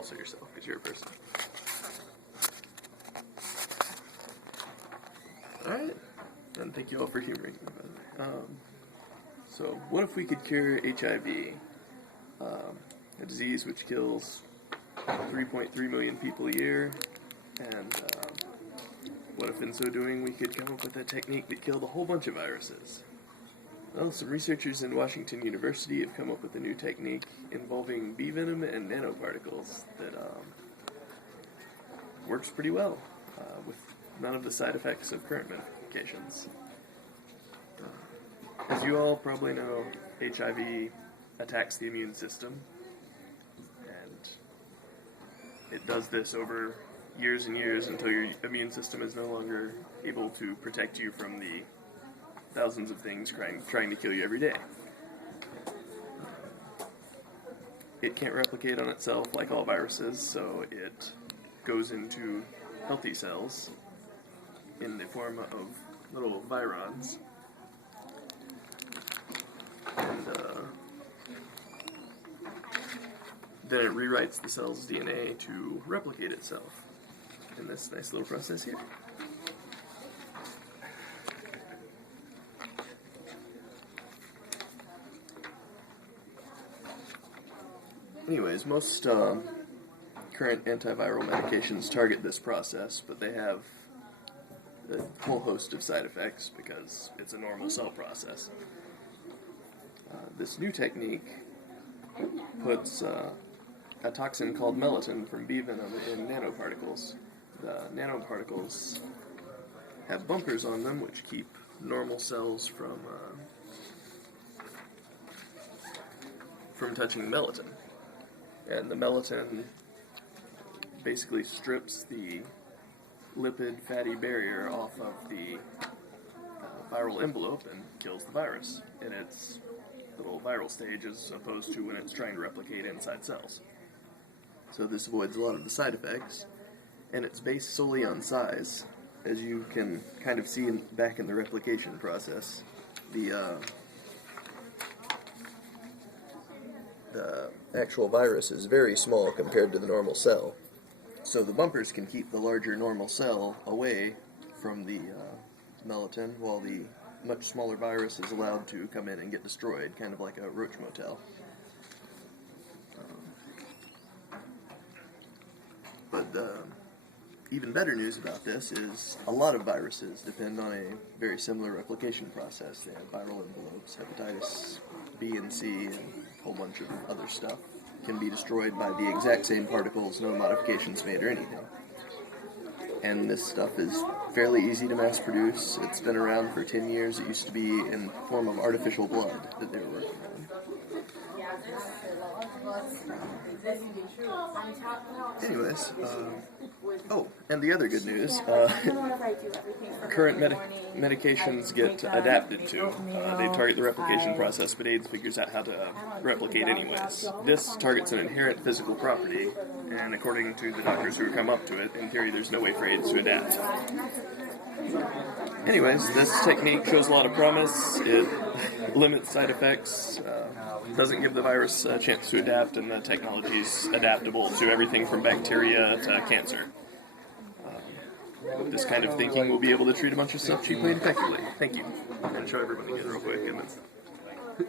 also yourself, because you're a person. Alright, and thank you all for humoring me, by the way. So, what if we could cure HIV? A disease which kills 3.3 million people a year, and what if in so doing we could come up with a technique that killed a whole bunch of viruses? Well, some researchers in Washington University have come up with a new technique involving bee venom and nanoparticles that works pretty well, with none of the side effects of current medications. As you all probably know, HIV attacks the immune system, and it does this over years and years until your immune system is no longer able to protect you from the thousands of things trying to kill you every day. It can't replicate on itself like all viruses, so it goes into healthy cells in the form of little virons. And then it rewrites the cell's DNA to replicate itself in this nice little process here. Anyways, most current antiviral medications target this process, but they have a whole host of side effects because it's a normal cell process. This new technique puts a toxin called melatonin from bee venom in nanoparticles. The nanoparticles have bumpers on them which keep normal cells from touching melatonin. And the melatonin basically strips the lipid fatty barrier off of the viral envelope and kills the virus in its little viral stage as opposed to when it's trying to replicate inside cells. So this avoids a lot of the side effects, and it's based solely on size. As you can kind of see back in the replication process, the actual virus is very small compared to the normal cell. So the bumpers can keep the larger normal cell away from the melatonin, while the much smaller virus is allowed to come in and get destroyed, kind of like a roach motel. But even better news about this is a lot of viruses depend on a very similar replication process. They have viral envelopes, hepatitis B and C, and a whole bunch of other stuff can be destroyed by the exact same particles, no modifications made or anything. And this stuff is fairly easy to mass produce. It's been around for 10 years. It used to be in the form of artificial blood that they were working on. Anyways, and the other good news, current medications get adapted to. They target the replication process, but AIDS figures out how to replicate anyways. This targets an inherent physical property, and according to the doctors who come up to it, in theory there's no way for AIDS to adapt. Anyways, this technique shows a lot of promise. It limits side effects, doesn't give the virus a chance to adapt, and the technology's adaptable to everything from bacteria to cancer. With this kind of thinking, we'll be able to treat a bunch of stuff cheaply and effectively. Thank you. I'm going to show everybody again real quick. And then